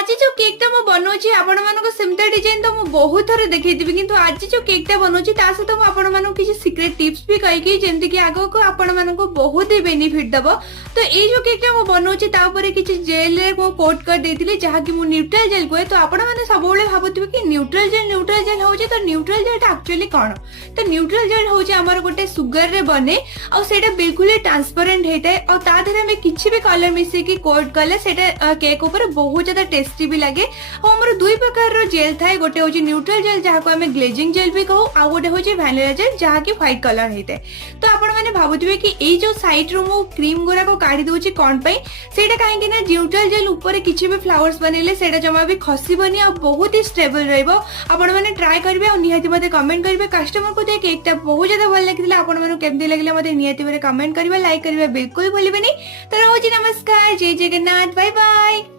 आज जो केक टा मु बनौछि आपण मानको सेमता डिजाइन तो मु बहुत थरे देखैतिबी किंतु आज जो केक टा बनौछि ता सहित मु आपण मानको किछि सीक्रेट टिप्स भी कहिकी जेमति कि आगो को आपण मानको बहुत ही बेनिफिट दबो। तो ए जो केक टा मु बनौछि ता ऊपर किछि जेल रे को कोट कर देतिली जहा कि मु न्यूट्रल जेल कोए। तो आपण माने सब बेले भाबुथिबे कि न्यूट्रल जेल होउछि तो न्यूट्रल जेल टा एक्चुअली कोन। तो न्यूट्रल जेल होउछि हमर गोटे सुगर रे बने और सेटा बिल्कुल ट्रांसपेरेंट हेतै और ता देरे हम किछि भी कलर मिसे कि कोट कले सेटा केक ऊपर बहुत ज्यादा टेस्टी भी लगे। और हमर दुई प्रकार रो जेल थाए गोटे होची न्यूट्रल जेल जहा को हमें ग्लेजिंग जेल भी कहू आ गोटे होची वैनिला जेल जहा की व्हाइट कलर हेते। तो आपण माने भाबुथिबे कि ए जो साइड रो मो क्रीम गोरा को काढी दोची कोन पई सेटा काहे कि ना न्यूट्रल जेल ऊपर किछि भी फ्लावर्स बनेले सेटा जमा भी खसीबनी और बहुत ही स्टेबल रहइबो। आपण माने ट्राई करबे और निहाती मते कमेंट करबे कस्टमर को दे केक टा बहुत ज्यादा भल लागिला आपण माने केमदी लागले मते निहाती मते कमेंट करबे लाइक करबे बिल्कुल भूलिबेनी। तो रोजी नमस्कार जय जगन्नाथ बाय बाय।